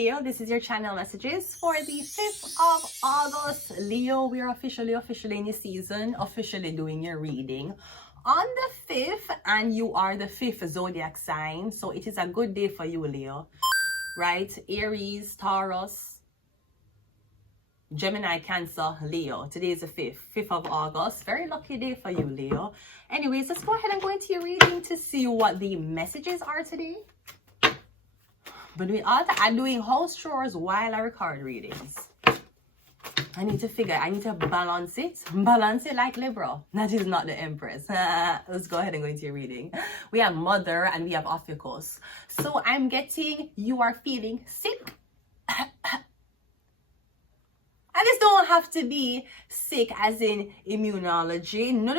Leo, this is your channel messages for the 5th of August. Leo, we are officially in your season, officially doing your reading on the 5th, and you are the 5th zodiac sign, so it is a good day for you, Leo, right? Aries, Taurus, Gemini, Cancer, Leo. Today is the 5th of August. Very lucky day for you, Leo. Anyways, let's go ahead and go into your reading to see what the messages are today. But I'm doing house chores while I record readings. I need to balance it like Libra. That is not the Empress. Let's go ahead and go into your reading. We have Mother and we have Ophiuchus. So I'm getting you are feeling sick. And this don't have to be sick as in immunology. No.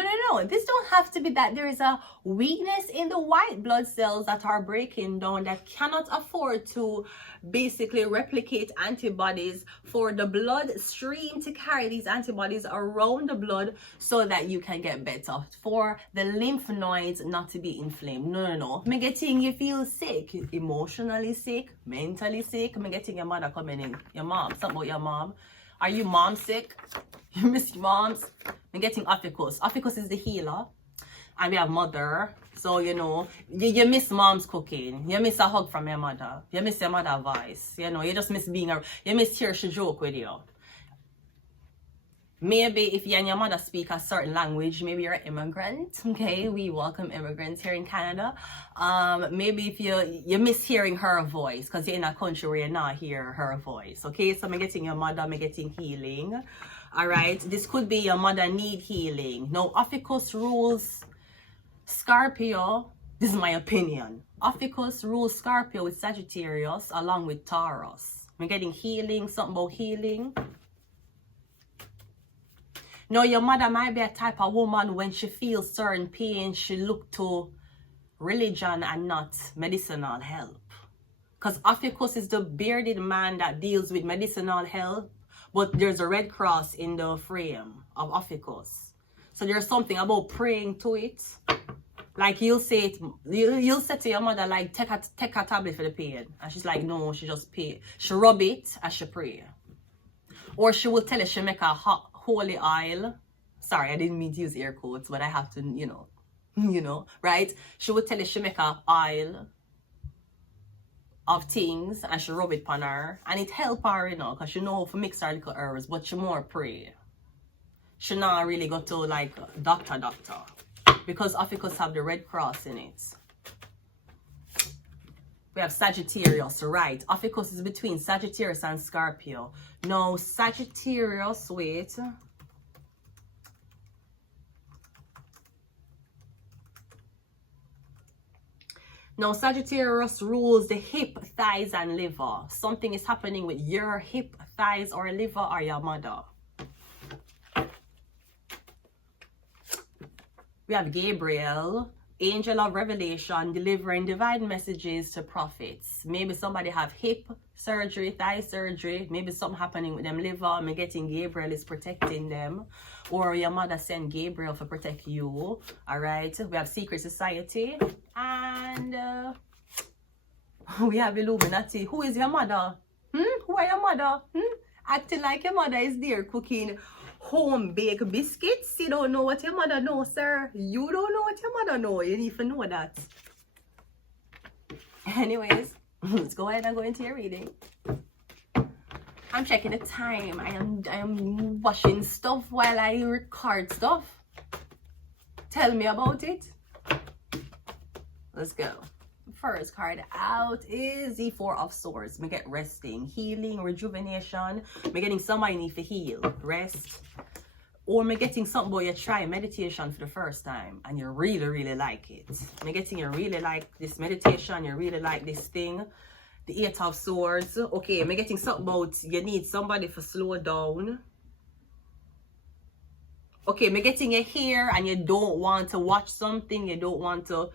This don't have to be that. There is a weakness in the white blood cells that are breaking down, that cannot afford to basically replicate antibodies for the blood stream to carry these antibodies around the blood so that you can get better. For the lymph nodes not to be inflamed. No. I'm getting you feel sick, emotionally sick, mentally sick. I'm getting your mother coming in. Your mom. Something about your mom. Are you mom sick? You miss your moms? I'm getting Ophiuchus. Ophiuchus is the healer. And we have Mother. So, you know, you miss mom's cooking. You miss a hug from your mother. You miss your mother's voice. You know, you just miss you miss hearing she joke with you. Maybe if you and your mother speak a certain language, maybe you're an immigrant. Okay, we welcome immigrants here in Canada. Maybe if you miss hearing her voice because you're in a country where you not hear her voice. Okay, so I'm getting your mother, I'm getting healing. All right, this could be your mother need healing. Now, Ophiuchus rules Scorpio. This is my opinion. Ophiuchus rules Scorpio with Sagittarius along with Taurus. I'm getting healing, something about healing. Now, your mother might be a type of woman when she feels certain pain, she look to religion and not medicinal help. Because Ophiuchus is the bearded man that deals with medicinal help, but there's a red cross in the frame of Ophiuchus. So there's something about praying to it. Like you'll say to your mother, like, take a tablet for the pain. And she's like, no, she just pay. She rub it and she pray. Or she will tell you she make a hot holy oil. Sorry, I didn't mean to use air quotes, but I have to, you know, right? She would tell you she make a oil of things and she rub it on her. And it help her, you know, because she know how to mix her little herbs, but she more pray. She not really go to like doctor. Because Ophiuchus have the red cross in it. We have Sagittarius, right? Ophiuchus is between Sagittarius and Scorpio. Now, Sagittarius, wait. Now, Sagittarius rules the hip, thighs, and liver. Something is happening with your hip, thighs, or liver, or your mother. We have Gabriel, angel of revelation, delivering divine messages to prophets. Maybe somebody have hip surgery, thigh surgery. Maybe something happening with them liver. I'm getting Gabriel is protecting them. Or your mother sent Gabriel to protect you. All right. We have secret society. And we have Illuminati. Who is your mother? Who are your mother? Acting like your mother is there cooking home baked biscuits. You don't know what your mother knows, sir. You don't know what your mother knows. You need to know that. Anyways, let's go ahead and go into your reading. I'm checking the time. I am washing stuff while I record stuff. Tell me about it. Let's go. First card out is the Four of Swords. We get resting, healing, rejuvenation. We're getting somebody need to heal, rest. Or we're getting something where you try meditation for the first time and you really like it. We're getting you really like this meditation, you really like this thing. The Eight of Swords. Okay, we're getting something about you need somebody to slow down. Okay, we're getting you here and you don't want to watch something, you don't want to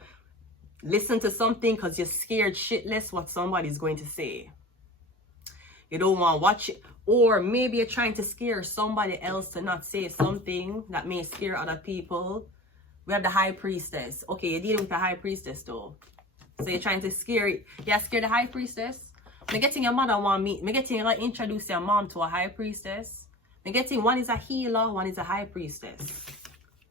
listen to something because you're scared shitless what somebody's going to say. You don't want to watch it. Or maybe you're trying to scare somebody else to not say something that may scare other people. We have the High Priestess. Okay, you're dealing with the High Priestess though. So you're trying to scare the High Priestess. Me getting your mother want me. Me getting you introduce your mom to a high priestess. Me getting one is a healer, one is a high priestess.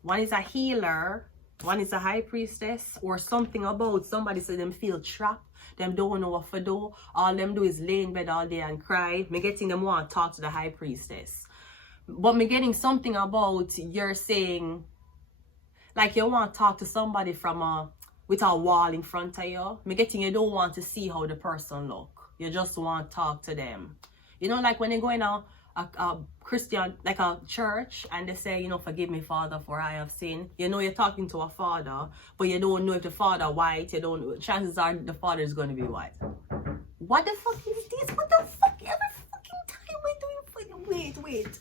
One is a healer, one is a high priestess, or something about somebody so them feel trapped. Them don't know what to do. All them do is lay in bed all day and cry. Me getting them want to talk to the high priestess. But me getting something about you're saying, like you want to talk to somebody from with a wall in front of you. Me getting you don't want to see how the person look. You just want to talk to them. You know, like when you go in a Christian, like a church, and they say, you know, forgive me, Father, for I have sinned. You know, you're talking to a father, but you don't know if the father white. You don't know. Chances are the father is going to be white. What the fuck is this? What the fuck? Every fucking time we're doing. Wait.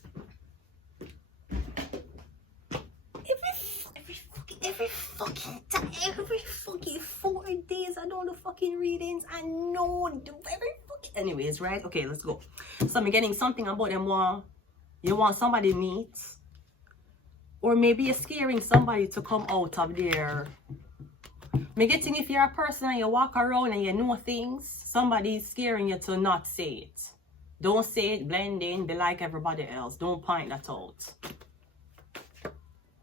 Every fucking 4 days I do the fucking readings. I know every fucking. Anyways, right? Okay, let's go. So I'm getting something about them. You want somebody to meet, or maybe you're scaring somebody to come out of there. Me getting if you're a person and you walk around and you know things, somebody's scaring you to not say it. Don't say it, blend in, be like everybody else. Don't point that out.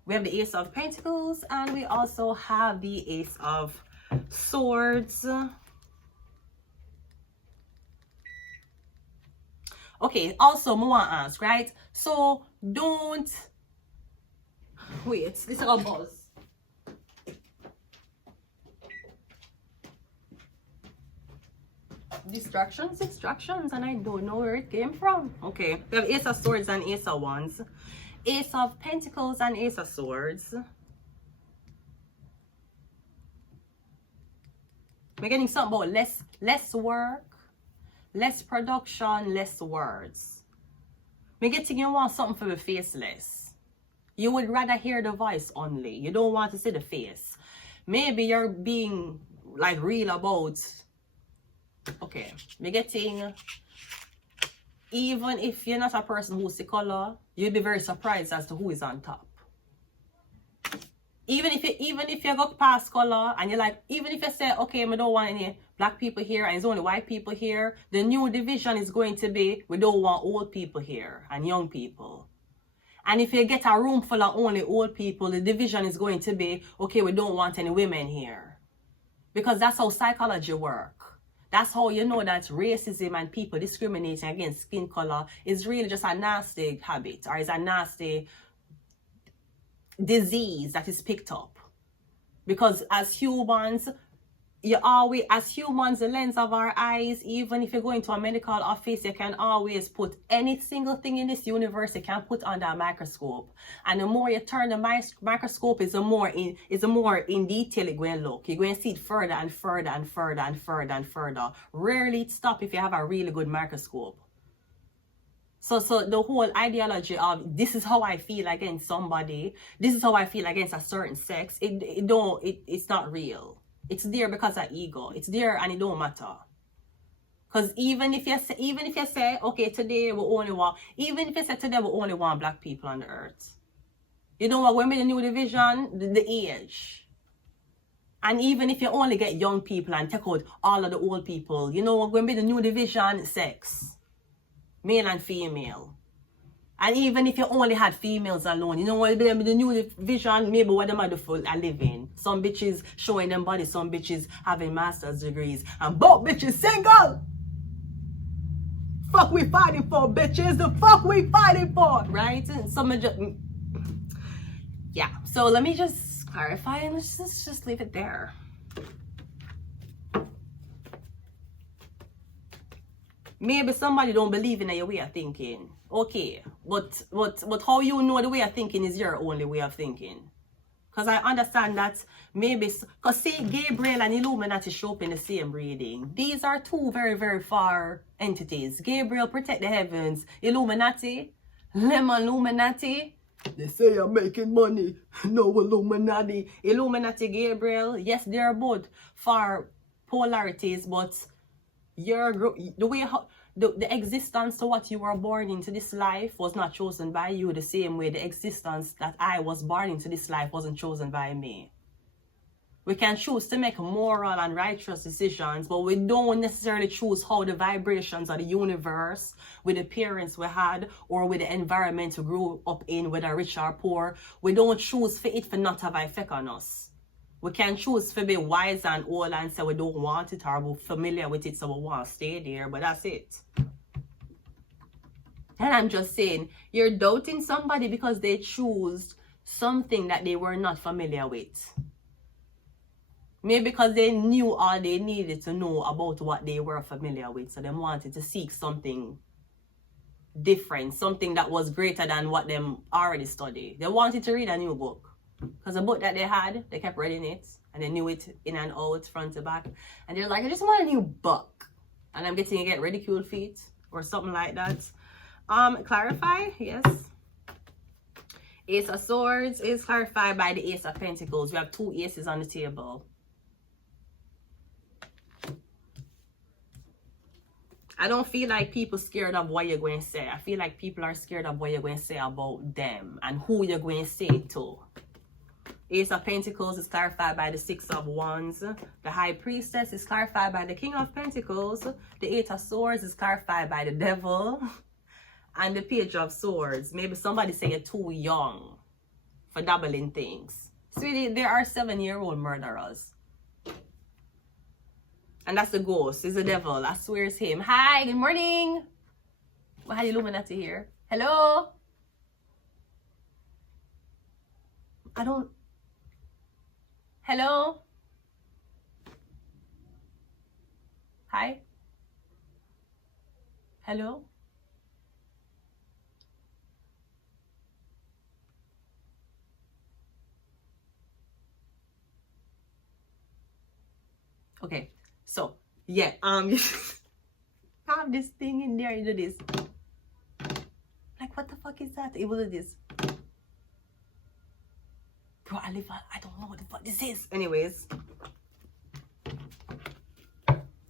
We have the Ace of Pentacles, and we also have the Ace of Swords. Okay, also, I want to ask, right? So, don't... Wait, this is a buzz. Distractions, and I don't know where it came from. Okay, we have Ace of Swords and Ace of Wands. Ace of Pentacles and Ace of Swords. We're getting something about less work, less production, less words. We're getting you want something for the faceless. You would rather hear the voice only. You don't want to see the face. Maybe you're being like real about. Okay, we're getting. Even if you're not a person who's the color, you'll be very surprised as to who is on top. Even if you go past color and you're like, even if you say, okay, I don't want any black people here and it's only white people here, the new division is going to be, we don't want old people here and young people. And if you get a room full of only old people, the division is going to be, okay, we don't want any women here. Because that's how psychology works. That's how you know that racism and people discriminating against skin color is really just a nasty habit, or is a nasty disease that is picked up. Because as humans, the lens of our eyes, even if you go into a medical office, you can always put any single thing in this universe you can put under a microscope. And the more you turn the microscope, is the more in detail it going to look. You're going to see it further and further and further and further and further. Rarely it stops if you have a really good microscope. So the whole ideology of this is how I feel against somebody, this is how I feel against a certain sex, it's not real. It's there because of ego. It's there and it don't matter. Because even if you say, okay, today we only want black people on the earth. You know what, when we the new division, the age. And even if you only get young people and take out all of the old people, you know what, when we the new division, sex. Male and female. And even if you only had females alone, you know what, the new vision, maybe what them are for a living. Some bitches showing them body, some bitches having master's degrees, and both bitches single. Fuck we fighting for, bitches. The fuck we fighting for, right? Some just, yeah. So let me just clarify and let's just leave it there. Maybe somebody don't believe in your way of thinking. Okay, but how you know the way of thinking is your only way of thinking. Because I understand that maybe, because see, Gabriel and Illuminati show up in the same reading. These are two very, very far entities. Gabriel protect the heavens. Illuminati, Illuminati. They say you're making money. No Illuminati. Illuminati, Gabriel, yes, they're both far polarities, but the way the existence to what you were born into this life was not chosen by you the same way the existence that I was born into this life wasn't chosen by me. We can choose to make moral and righteous decisions, but we don't necessarily choose how the vibrations of the universe, with the parents we had, or with the environment we grew up in, whether rich or poor, we don't choose for it for not have an effect on us. We can choose to be wise and old and say we don't want it, or we're familiar with it, so we want to stay there, but that's it. And I'm just saying, you're doubting somebody because they choose something that they were not familiar with. Maybe because they knew all they needed to know about what they were familiar with. So they wanted to seek something different, something that was greater than what them already studied. They wanted to read a new book. Because the book that they had, they kept reading it. And they knew it in and out, front to back. And they're like, I just want a new book. And I'm getting to get ridiculed for it. Or something like that. Clarify, yes. Ace of Swords is clarified by the Ace of Pentacles. We have two aces on the table. I don't feel like people scared of what you're going to say. I feel like people are scared of what you're going to say about them and who you're going to say it to. Ace of Pentacles is clarified by the Six of Wands. The High Priestess is clarified by the King of Pentacles. The Eight of Swords is clarified by the Devil. And the Page of Swords. Maybe somebody say you're too young for dabbling things. Sweetie, there are 7-year-old murderers. And that's the ghost. It's the devil. I swear it's him. Hi, good morning. What are you looking at here? Hello? I don't... Hello? Hi? Hello? Okay. So, yeah, you have this thing in there, you do this. Like, what the fuck is that? It will do this. Bro, I don't know what the fuck this is. Anyways.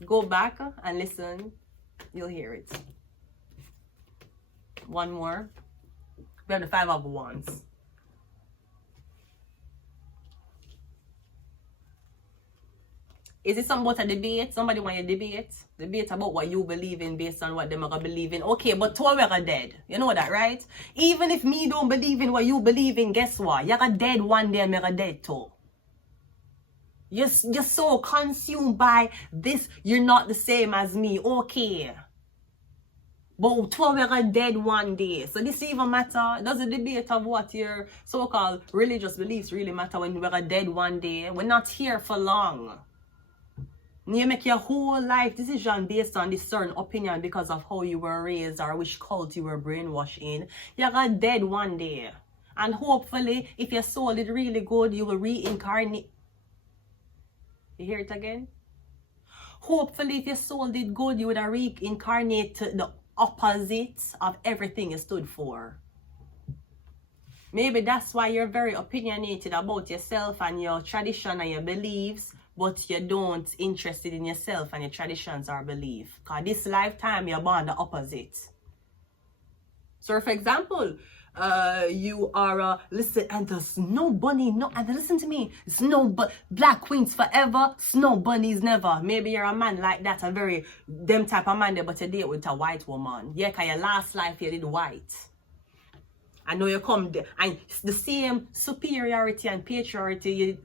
Go back and listen. You'll hear it. One more. We have the Five of Wands. Is it something about a debate? Somebody want to debate? Debate about what you believe in based on what them are going to believe in. Okay, but two are dead. You know that, right? Even if me don't believe in what you believe in, guess what? You're dead one day and I'm dead too. You're so consumed by this. You're not the same as me. Okay. But two are dead one day. So this even matter? Does the debate of what your so-called religious beliefs really matter when we're dead one day? We're not here for long. You make your whole life decision based on this certain opinion because of how you were raised or which cult you were brainwashed in. You're dead one day. And hopefully, if your soul is really good, you will reincarnate. You hear it again? Hopefully, if your soul did good, you would reincarnate to the opposite of everything you stood for. Maybe that's why you're very opinionated about yourself and your tradition and your beliefs. But you don't interested in yourself and your traditions or belief. Because this lifetime, you're born the opposite. So, for example, you are, listen, and the snow bunny, no, and listen to me, black queens forever, snow bunnies never. Maybe you're a man like that, a very, them type of man there, but you date with a white woman. Yeah, because your last life you did white. I know you come there, and it's the same superiority and patriarchy.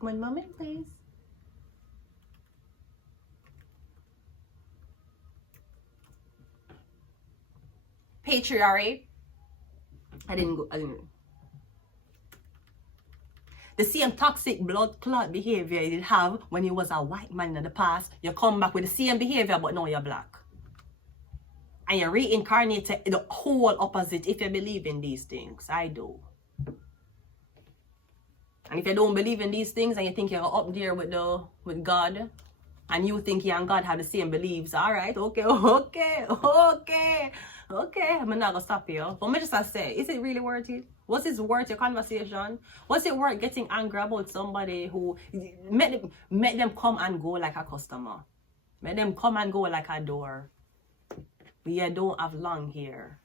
One moment, please. Patriarchy. I didn't. The same toxic blood clot behavior you did have when you was a white man in the past, you come back with the same behavior, but now you're black. And you reincarnate the whole opposite if you believe in these things. I do. And if you don't believe in these things and you think you're up there with God, and you think you and God have the same beliefs, all right, okay. I'm not gonna stop you. But me just say, is it really worth it? Was it worth your conversation? Was it worth getting angry about somebody who make them come and go like a customer? Make them come and go like a door. But you don't have long hair.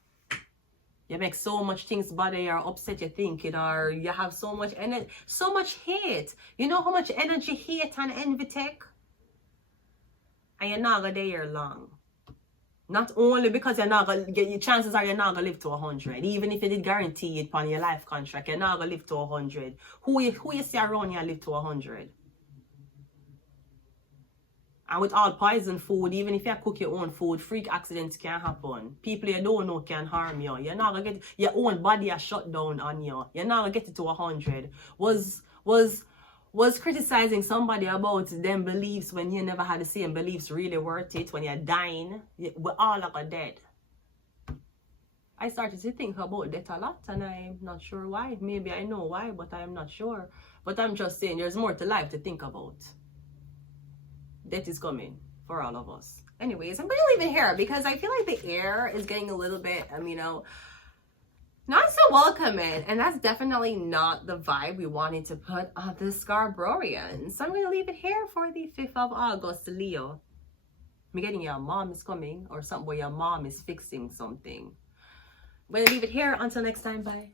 You make so much things bother you or upset you thinking, or you have so much energy, so much hate. You know how much energy hate and envy take? And you're not gonna stay here long. Not only because you're not gonna get your chances are you're not gonna live to 100. Even if you did guarantee it on your life contract, you're not gonna live to 100. Who you see around you live to 100? And with all poison food, even if you cook your own food, freak accidents can happen. People you don't know can harm you. You're not gonna get your own body a shut down on you. You're not gonna get it to 100. Was criticizing somebody about them beliefs when you never had the same beliefs really worth it? When you're dying, we're all like dead. I started to think about death a lot, and I'm not sure why. Maybe I know why, but I'm not sure. But I'm just saying there's more to life to think about. Death is coming for all of us. Anyways, I'm going to leave it here because I feel like the air is getting a little bit, not so welcoming. And that's definitely not the vibe we wanted to put on the Scarboroughians. So I'm going to leave it here for the 5th of August, Leo. I'm getting your mom is coming or something where your mom is fixing something. I'm going to leave it here. Until next time, bye.